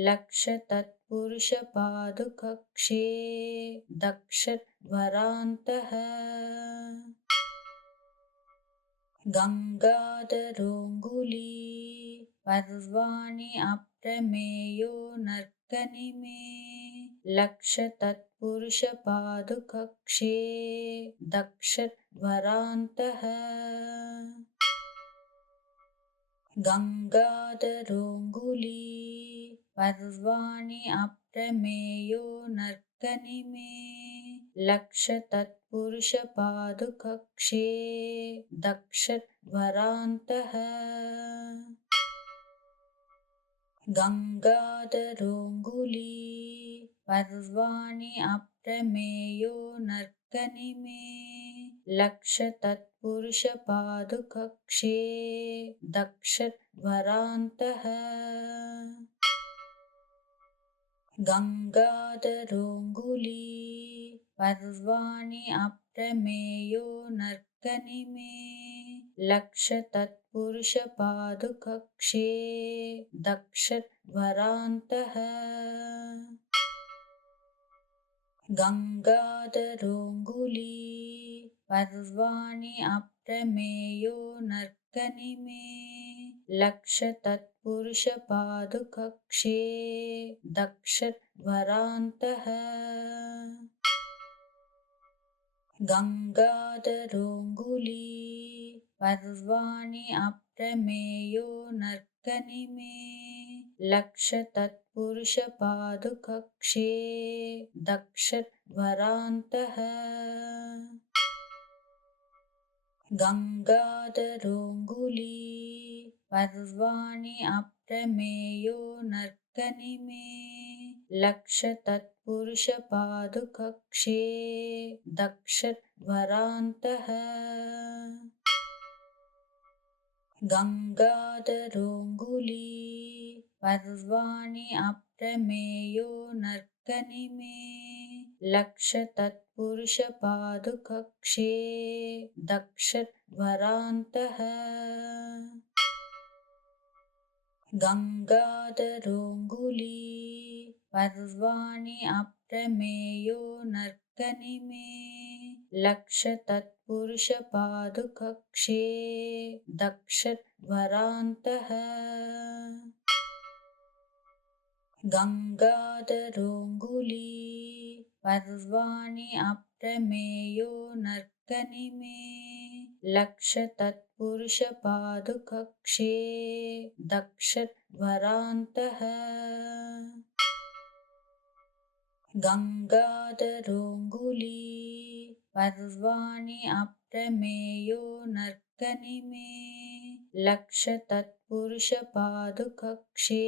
लक्षतत्पुरुषपादुकक्षे दक्षध्वरान्तः गङ्गाधरोऽङ्गुली पर्वाणि अप्रमेयो नर्कनिमे लक्षतत्पुरुषपादुकक्षे दक्षध्वरान्तः गङ्गाधरोऽङ्गुली पर्वाणि अप्रमेयो नर्कनिमे लक्षतत्पुरुषपादुकक्षे दक्षध्वरान्तः गङ्गाधरोऽङ्गुली पर्वाणि अप्रमेयो नर्कनिमे लक्षतत्पुरुषपादुकक्षे दक्षध्वरान्तः गङ्गाधरोऽङ्गुली पर्वाणि अप्रमेयो नर्कनिमे लक्षतत्पुरुषपादुकक्षे दक्षध्वरान्तः गङ्गाधरोऽङ्गुली पर्वाणि अप्रमेयो नर्कनिमे लक्षतत्पुरुषपादुकक्षे दक्षध्वरान्तः गङ्गाधरोऽङ्गुली पर्वाणि अप्रमेयो नर्कनिमे लक्षतत्पुरुषपादुकक्षे लक्षतत्पुरुषपादुकक्षे दक्षध्वरान्तः गङ्गाधरोऽङ्गुली पर्वाणि अप्रमेयो नर्कनिमे लक्षतत्पुरुषपादुकक्षे दक्षध्वरान्तः गङ्गाधरोऽङ्गुली पर्वाणि अप्रमेयो नर्कनिमे लक्षतत्पुरुषपादुकक्षे दक्षध्वरान्तः गङ्गाधरोऽङ्गुली पर्वाणि अप्रमेयो नर्कनिमे लक्षतत्पुरुषपादुकक्षे दक्षध्वरान्तः गङ्गाधरोऽङ्गुली पर्वाणि अप्रमेयो नर्कनिमे लक्षतत्पुरुषपादुकक्षे दक्षध्वरान्तः गङ्गाधरोऽङ्गुली पर्वाणि अप्रमेयो नर्कनिमे लक्षतत्पुरुषपादुकक्षे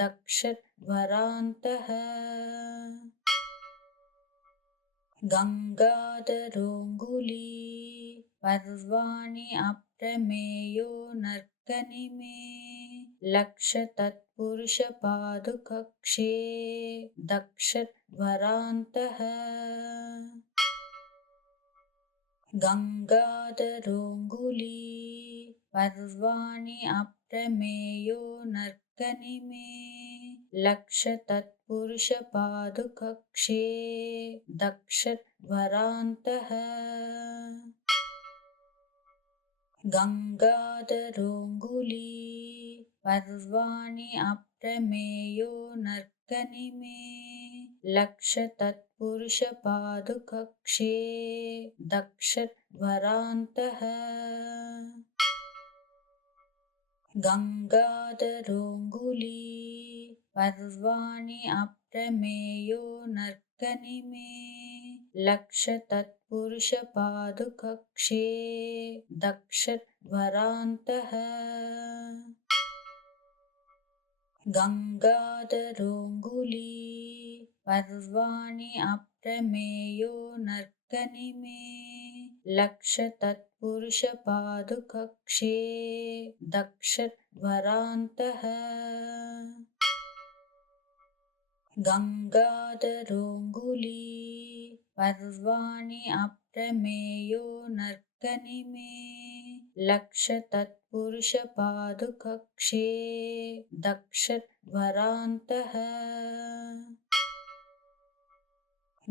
दक्षध्वरान्तः गङ्गाधरोऽङ्गुली पर्वाणि अप्रमेयो नर्कनिमे लक्षतत्पुरुषपादुकक्षे दक्षध्वरान्तः गङ्गाधरोऽङ्गुली पर्वाणि अप्रमेयो नर्कनिमे लक्षतत्पुरुषपादुकक्षे दक्षध्वरान्तः गङ्गाधरोऽङ्गुली पर्वाणि अप्रमेयो नर्कनिमे लक्षतत्पुरुषपादुकक्षे दक्षध्वरान्तः गङ्गाधरोऽङ्गुली पर्वाणि अप्रमेयो नर्कनिमे लक्षतत्पुरुषपादुकक्षे दक्षध्वरान्तः गङ्गाधरोऽङ्गुली पर्वाणि अप्रमेयो नर्कनिमे लक्षतत्पुरुषपादुकक्षे दक्षध्वरान्तः गङ्गाधरोऽङ्गुली पर्वाणि अप्रमेयो नर्कनिमे लक्षतत्पुरुषपादुकक्षे दक्षध्वरान्तः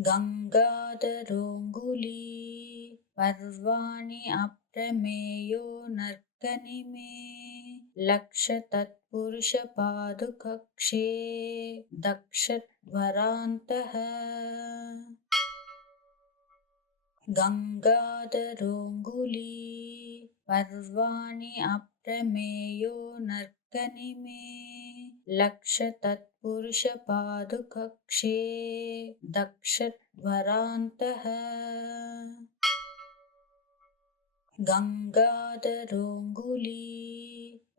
गङ्गाधरोऽङ्गुली पर्वाणि अप्रमेयो नर्कनिमे लक्षतत्पुरुषपादुकक्षे दक्षध्वरान्तः गङ्गाधरोऽङ्गुली पर्वाणि अप्रमेयो नर्कनिमे लक्षतत्पुरुषपादुकक्षे दक्षध्वरान्तः गङ्गाधरोऽङ्गुली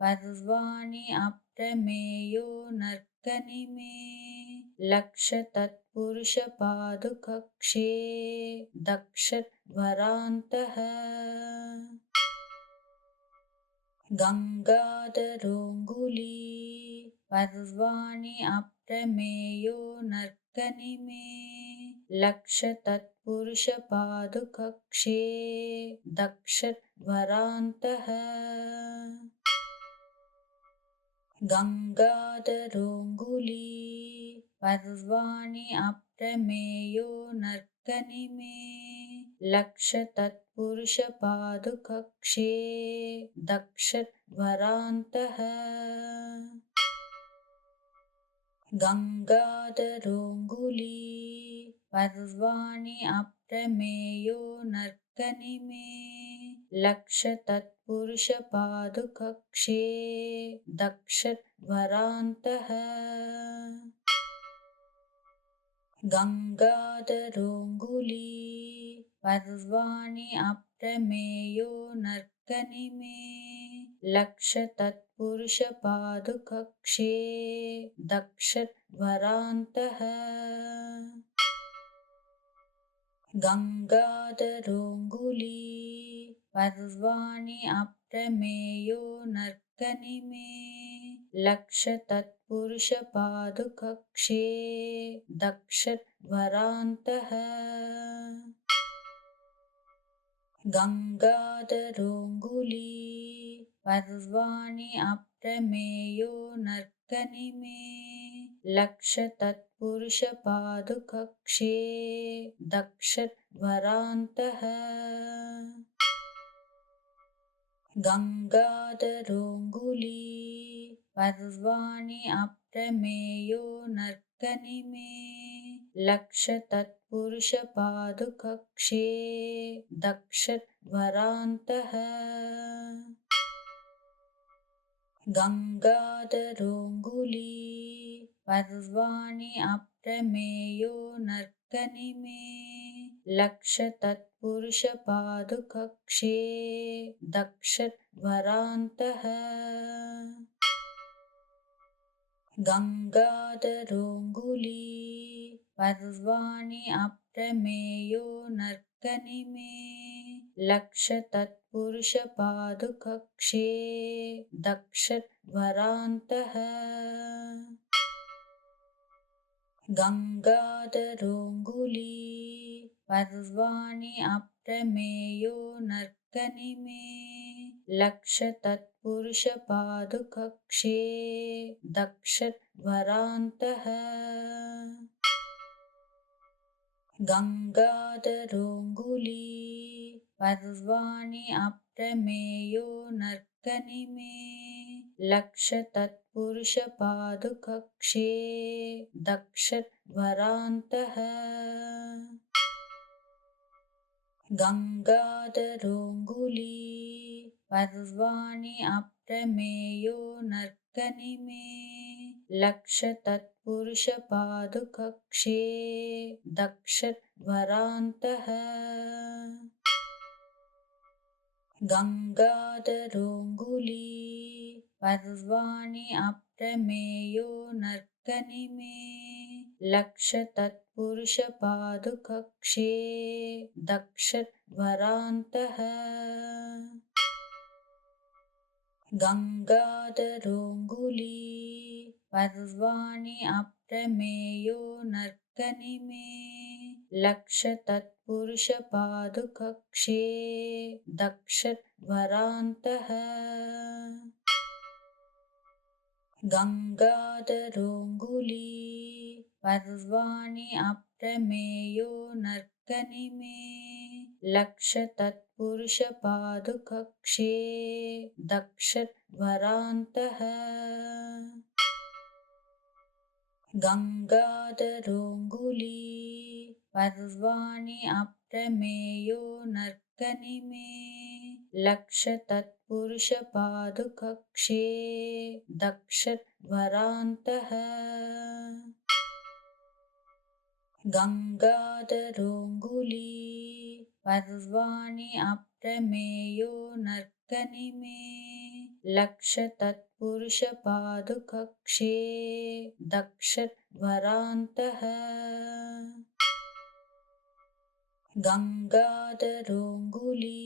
पर्वाणि अप्रमेयो नर्कनिमे लक्षतत्पुरुषपादुकक्षे दक्षध्वरान्तः गङ्गाधरोऽङ्गुली पर्वाणि अप्रमेयो नर्कनिमे लक्षतत्पुरुषपादुकक्षे दक्षध्वरान्तः गङ्गाधरोऽङ्गुली पर्वाणि अप्रमेयो नर्कनिमे लक्षतत्पुरुषपादुकक्षे दक्षध्वरान्तः गङ्गाधरोऽङ्गुली पर्वाणि अप्रमेयो नर्कनिमे लक्षतत्पुरुषपादुकक्षे दक्षध्वरान्तः गङ्गाधरोऽङ्गुली पर्वाणि अप्रमेयो नर्कनिमे लक्षतत्पुरुषपादुकक्षे दक्षध्वरान्तः गङ्गाधरोऽङ्गुली पर्वाणि अप्रमेयो नर्कनिमे लक्षतत्पुरुषपादुकक्षे दक्षध्वरान्तः गङ्गाधरोऽङ्गुली पर्वाणि अप्रमेयो नर्कनिमे लक्षतत्पुरुषपादुकक्षे दक्षध्वरान्तः गङ्गाधरोऽङ्गुली पर्वाणि अप्रमेयो नर्कनिमे लक्षतत्पुरुषपादुकक्षे दक्षध्वरान्तः गङ्गाधरोऽङ्गुली पर्वाणि अप्रमेयो नर्कनिमे लक्षतत्पुरुषपादुकक्षे दक्षध्वरान्तः गङ्गाधरोऽङ्गुली पर्वाणि अप्रमेयो नर्कनिमे लक्षतत्पुरुषपादुकक्षे दक्षध्वरान्तः गङ्गाधरोऽङ्गुली पर्वाणि अप्रमेयो नर्कनिमे लक्षतत्पुरुषपादुकक्षे दक्षध्वरान्तः गङ्गाधरोऽङ्गुली पर्वाणि अप्रमेयो नर्कनिमे लक्षतत्पुरुषपादुकक्षे दक्षध्वरान्तः गङ्गाधरोऽङ्गुली पर्वाणि अप्रमेयो नर्कनिमे लक्षतत्पुरुषपादुकक्षे दक्षध्वरान्तः गङ्गाधरोऽङ्गुली पर्वाणि अप्रमेयो नर्कनिमे लक्षतत्पुरुषपादुकक्षे दक्षध्वरान्तः गङ्गाधरोऽङ्गुली पर्वाणि अप्रमेयो नर्कनिमे लक्षतत्पुरुषपादुकक्षे दक्षध्वरान्तः गङ्गाधरोऽङ्गुली पर्वाणि अप्रमेयो नर्कनिमे लक्षतत्पुरुषपादुकक्षे दक्षध्वरान्तः गङ्गाधरोऽङ्गुली पर्वाणि अप्रमेयो नर्कनिमे लक्षतत्पुरुषपादुकक्षे दक्षध्वरान्तः गङ्गाधरोऽङ्गुली पर्वाणि अप्रमेयो नर्कनिमे लक्षतत्पुरुषपादुकक्षे दक्षध्वरान्तः गङ्गाधरोऽङ्गुली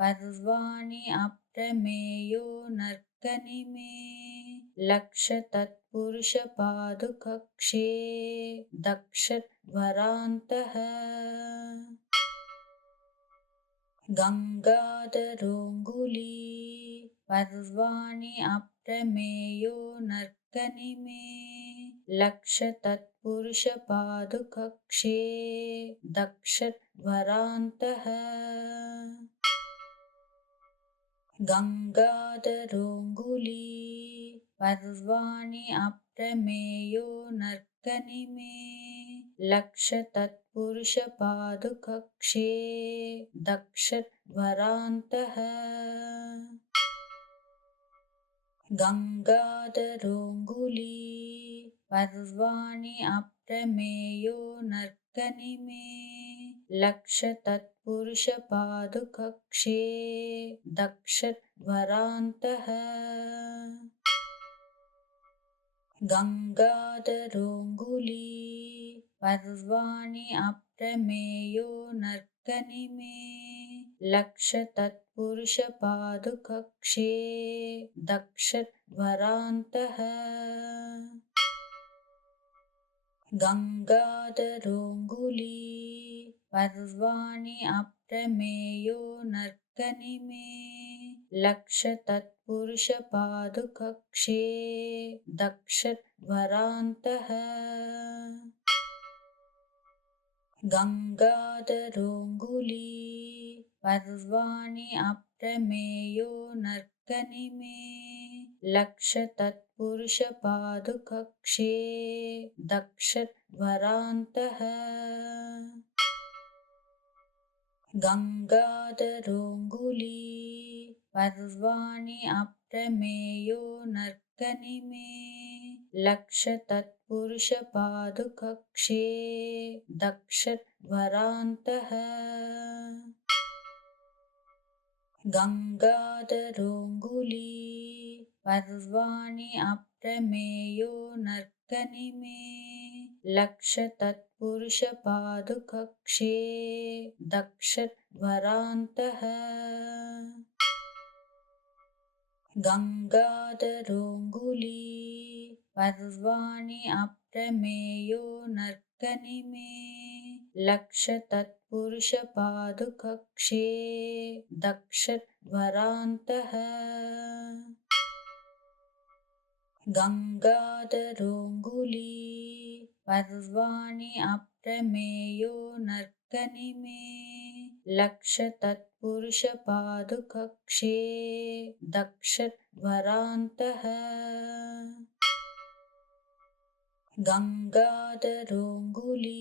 पर्वाणि अप्रमेयो नर्कनिमे लक्षतत्पुरुषपादुकक्षे दक्षध्वरान्तः गङ्गाधरोऽङ्गुली पर्वाणि अप्रमेयो नर्कनिमे लक्षतत्पुरुषपादुकक्षे दक्षध्वरान्तः गङ्गाधरोऽङ्गुली पर्वाणि अप्रमेयो नर्कनिमे लक्षतत्पुरुषपादुकक्षे लक्षतत्पुरुषपादुकक्षे दक्षध्वरान्तः गङ्गाधरोऽङ्गुली पर्वाणि अप्रमेयो नर्कनिमे लक्षतत्पुरुषपादुकक्षे दक्षध्वरान्तः गङ्गाधरोऽङ्गुली पर्वाणि अप्रमेयो नर्कनिमे लक्षतत्पुरुषपादुकक्षे दक्षध्वरान्तः गङ्गाधरोऽङ्गुली पर्वाणि अप्रमेयो नर्कनिमे लक्षतत्पुरुषपादुकक्षे दक्षध्वरान्तः गङ्गाधरोऽङ्गुली पर्वाणि अप्रमेयो नर्कनिमे लक्षतत्पुरुषपादुकक्षे दक्षध्वरान्तः गङ्गाधरोऽङ्गुली पर्वाणि अप्रमेयो नर्कनिमे लक्षतत्पुरुषपादुकक्षे दक्षध्वरान्तः गङ्गाधरोऽङ्गुली पर्वाणि अप्रमेयो नर्कनिमे लक्षतत्पुरुषपादुकक्षे दक्षध्वरान्तः गङ्गाधरोऽङ्गुली पर्वाणि अप्रमेयो नर्कनिमे लक्षतत्पुरुषपादुकक्षे दक्षध्वरान्तः गङ्गाधरोऽङ्गुली पर्वाणि अप्रमेयो नर्कनिमे लक्षतत्पुरुषपादुकक्षे दक्षध्वरान्तः गङ्गाधरोऽङ्गुली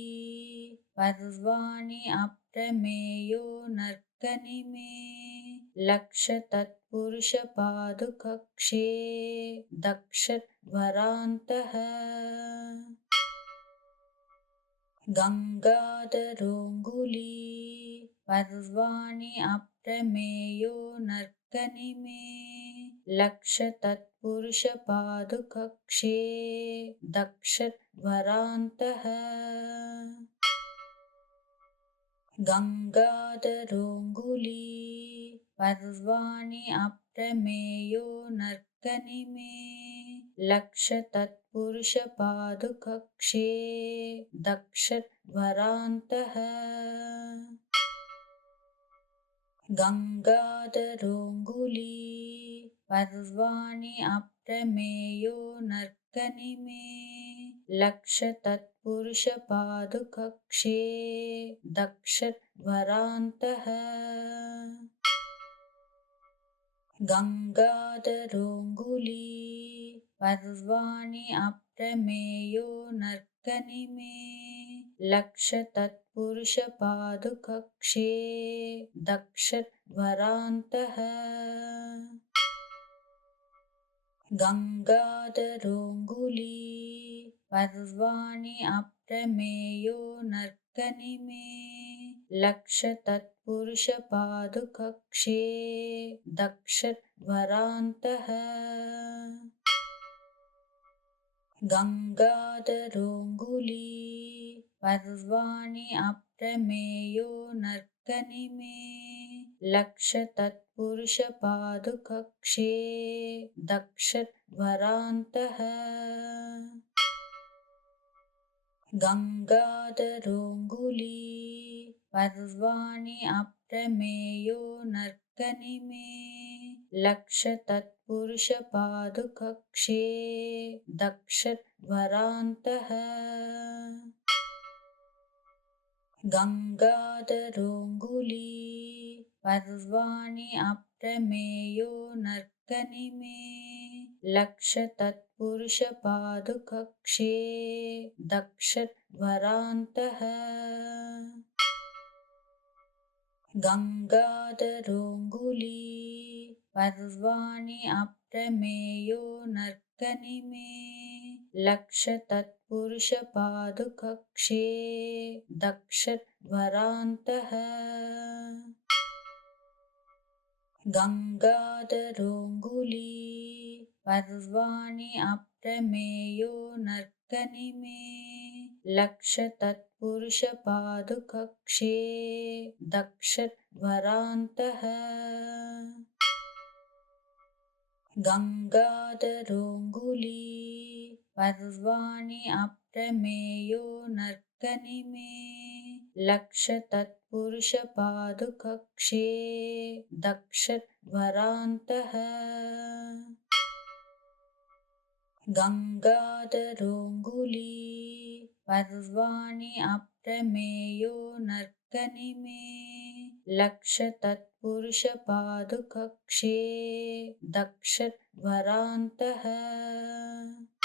पर्वाणि अप्रमेयो नर्कनिमे लक्षतत्पुरुषपादुकक्षे दक्षध्वरान्तः गङ्गाधरोऽङ्गुली पर्वाणि अप्रमेयो नर्कनिमे लक्षतत्पुरुषपादुकक्षे दक्षध्वरान्तः गङ्गाधरोऽङ्गुली पर्वाणि अप्रमेयो नर्कनिमे लक्षतत्पुरुषपादुकक्षे दक्षध्वरान्तः गङ्गाधरोऽङ्गुली पर्वाणि अप्रमेयो नर्कनिमे लक्षतत्पुरुषपादुकक्षे दक्षध्वरान्तः गङ्गाधरोऽङ्गुली पर्वाणि अप्रमेयो नर्कनिमे लक्षतत्पुरुषपादुकक्षे दक्षध्वरान्तः गङ्गाधरोऽङ्गुली पर्वाणि अप्रमेयो नर्कनिमे लक्षतत्पुरुषपादुकक्षे दक्षध्वरान्तः गङ्गाधरोऽङ्गुली पर्वाणि अप्रमेयो नर्कनिमे लक्षतत्पुरुषपादुकक्षे दक्षध्वरान्तः गङ्गाधरोऽङ्गुली पर्वाणि अप्रमेयो नर्कनिमे लक्षतत्पुरुषपादुकक्षे दक्षध्वरान्तः गङ्गाधरोऽङ्गुली पर्वाणि अप्रमेयो नर्कनिमे लक्षतत्पुरुषपादुकक्षे दक्षध्वरान्तः दक्षध्वरान्तः गङ्गाधरोऽङ्गुली पर्वाणि अप्रमेयो नर्कनिमे लक्षतत्पुरुषपादुकक्षे दक्षध्वरान्तः गङ्गाधरोऽङ्गुली पर्वाणि अप्रमेयो नर्कनिमे लक्षतत्पुरुषपादुकक्षे दक्षध्वरान्तः गङ्गाधरोऽङ्गुली पर्वाणि अप्रमेयो नर्कनिमे लक्षतत्पुरुषपादुकक्षे दक्षध्वरान्तः गङ्गाधरोऽङ्गुली पर्वाणि अप्रमेयो नर्कनिमे लक्षतत्पुरुषपादुकक्षे दक्षध्वरान्तः गङ्गाधरोऽङ्गुली पर्वाणि अप्रमेयो नर्कनिमे लक्षतत्पुरुषपादुकक्षे दक्षध्वरान्तः गङ्गाधरोऽङ्गुली पर्वाणि अप्रमेयो नर्कनिमे लक्षतत्पुरुषपादुकक्षे दक्षध्वरान्तः